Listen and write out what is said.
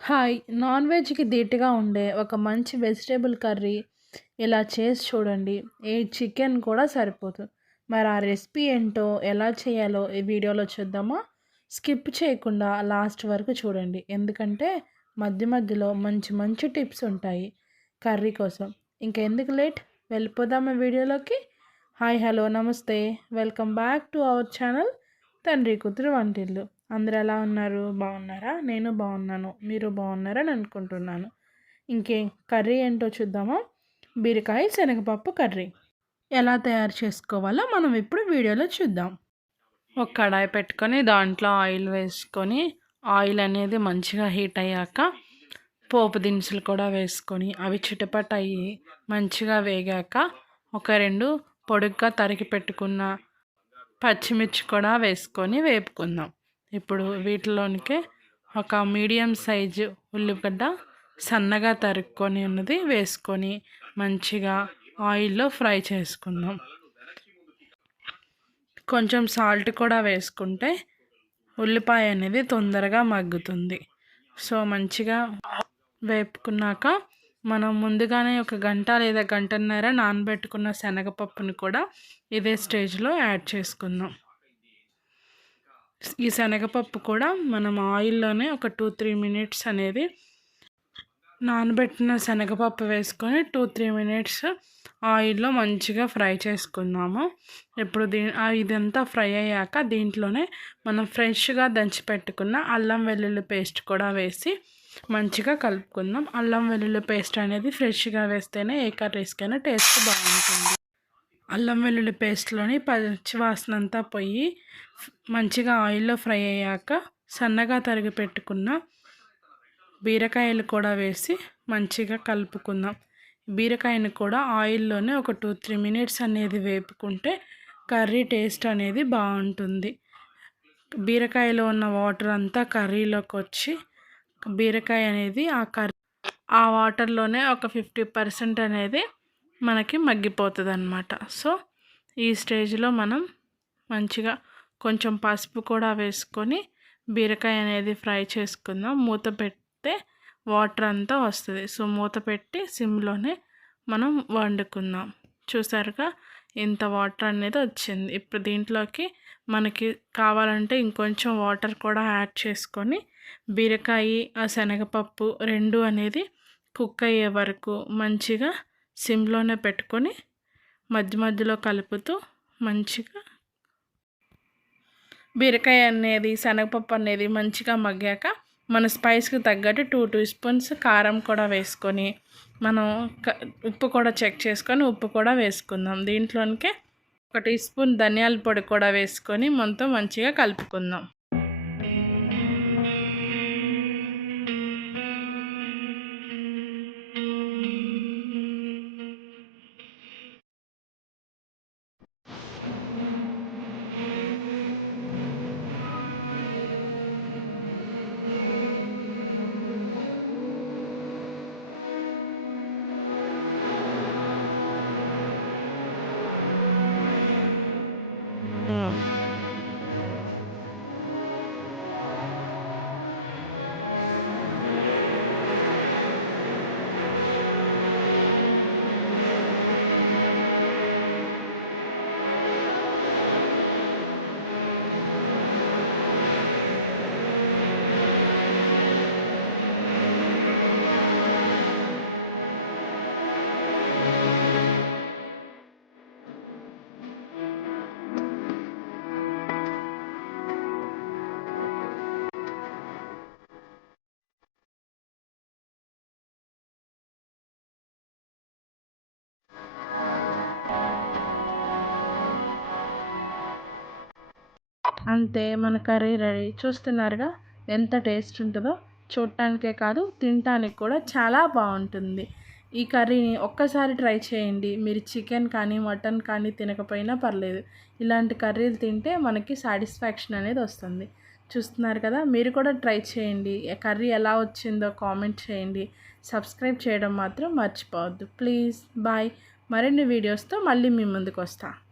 Hi. Non వెజ్కి ధీటుగా ఉండే ఒక మంచి వెజిటేబుల్ కర్రీ ఇలా చేసి చూడండి. ఏ చికెన్ కూడా సరిపోదు. మరి ఆ రెసిపీ ఏంటో ఎలా చేయాలో ఈ వీడియోలో చూద్దామా? స్కిప్ చేయకుండా లాస్ట్ వరకు చూడండి. ఎందుకంటే మధ్య మధ్యలో మంచి మంచి టిప్స్ ఉంటాయి కర్రీ కోసం. ఇంకా ఎందుకు లేట్ వెళ్ళిపోదామా వీడియోలోకి. హాయ్ హలో నమస్తే. Welcome back to our channel తండ్రి కూతురు వంటిల్లు. అందరు ఎలా ఉన్నారు? బాగున్నారా? నేను బాగున్నాను. మీరు బాగున్నారని అనుకుంటున్నాను. ఇంకే కర్రీ ఏంటో చూద్దామా? బీరకాయ శనగపప్పు కర్రీ. ఎలా తయారు చేసుకోవాలో మనం ఇప్పుడు వీడియోలో చూద్దాం. ఒక కడాయి పెట్టుకొని దాంట్లో ఆయిల్ వేసుకొని ఆయిల్ అనేది మంచిగా హీట్ అయ్యాక పోపు దినుసులు కూడా వేసుకొని అవి చిటపట అయ్యి మంచిగా వేగాక ఒక రెండు పొడుగ్గా తరిగి పెట్టుకున్న పచ్చిమిర్చి కూడా వేసుకొని వేపుకుందాం. ఇప్పుడు వీటిలోనికి ఒక మీడియం సైజు ఉల్లిగడ్డ సన్నగా తరుక్కొని ఉన్నది వేసుకొని మంచిగా ఆయిల్లో ఫ్రై చేసుకుందాం. కొంచెం సాల్ట్ కూడా వేసుకుంటే ఉల్లిపాయ అనేది తొందరగా మగ్గుతుంది. సో మంచిగా వేపుకున్నాక మనం ముందుగానే ఒక గంట లేదా గంటన్నర నానబెట్టుకున్న శనగపప్పుని కూడా ఇదే స్టేజ్లో యాడ్ చేసుకుందాం. ఈ శనగపప్పు కూడా మనం ఆయిల్లోనే ఒక టూ త్రీ మినిట్స్ అనేది నానబెట్టిన శనగపప్పు వేసుకొని టూ త్రీ మినిట్స్ ఆయిల్లో మంచిగా ఫ్రై చేసుకుందాము. ఇప్పుడు దీ ఇదంతా ఫ్రై అయ్యాక దీంట్లోనే మనం ఫ్రెష్గా దంచి పెట్టుకున్న అల్లం వెల్లుల్లి పేస్ట్ కూడా వేసి మంచిగా కలుపుకుందాం. అల్లం వెల్లుల్లి పేస్ట్ అనేది ఫ్రెష్గా వేస్తేనే ఏ కర్రీస్కైనా టేస్ట్ బాగుంటుంది. అల్లం వెల్లుల్లి పేస్ట్లోని పచ్చి వాసన అంతా పోయి మంచిగా ఆయిల్లో ఫ్రై అయ్యాక సన్నగా తరిగి పెట్టుకున్న బీరకాయలు కూడా వేసి మంచిగా కలుపుకుందాం. బీరకాయని కూడా ఆయిల్లోనే ఒక టూ త్రీ మినిట్స్ అనేది వేపుకుంటే కర్రీ టేస్ట్ అనేది బాగుంటుంది. బీరకాయలో ఉన్న వాటర్ అంతా కర్రీలోకి వచ్చి బీరకాయ అనేది ఆ కర్రీ ఆ వాటర్లోనే ఒక ఫిఫ్టీ పర్సెంట్ అనేది మనకి మగ్గిపోతుంది అనమాట సో ఈ స్టేజ్లో మనం మంచిగా కొంచెం పసుపు కూడా వేసుకొని బీరకాయ అనేది ఫ్రై చేసుకుందాం. మూత పెడితే వాటర్ అంతా వస్తుంది. సో మూత పెట్టి సిమ్లోనే మనం వండుకుందాం. చూసారుగా ఇంత వాటర్ అనేది వచ్చింది. ఇప్పుడు దీంట్లోకి మనకి కావాలంటే ఇంకొంచెం వాటర్ కూడా యాడ్ చేసుకొని బీరకాయ ఆ శనగపప్పు రెండు అనేది కుక్ అయ్యే వరకు మంచిగా సిమ్లోనే పెట్టుకొని మధ్య మధ్యలో కలుపుతూ మంచిగా బీరకాయ అనేది శనగపప్పు అనేది మంచిగా మగ్గాక మన స్పైస్కి తగ్గట్టు టూ టూ స్పూన్స్ కారం కూడా వేసుకొని మనం ఉప్పు కూడా చెక్ చేసుకొని ఉప్పు కూడా వేసుకుందాం. దీంట్లోనికే ఒక టీ స్పూన్ ధనియాల పొడి కూడా వేసుకొని మొత్తం మంచిగా కలుపుకుందాం. అంతే మన కర్రీ రెడీ చూస్తున్నారుగా ఎంత టేస్ట్ ఉంటుందో. చూడటానికే కాదు తినటానికి కూడా చాలా బాగుంటుంది. ఈ కర్రీని ఒక్కసారి ట్రై చేయండి. మీరు చికెన్ కానీ మటన్ కానీ తినకపోయినా పర్లేదు. ఇలాంటి కర్రీలు తింటే మనకి సాటిస్ఫాక్షన్ అనేది వస్తుంది. చూస్తున్నారు కదా మీరు కూడా ట్రై చేయండి. కర్రీ ఎలా వచ్చిందో కామెంట్ చేయండి. సబ్స్క్రైబ్ చేయడం మాత్రం మర్చిపోవద్దు. ప్లీజ్ బాయ్ మరిన్ని వీడియోస్తో మళ్ళీ మీ ముందుకు వస్తాను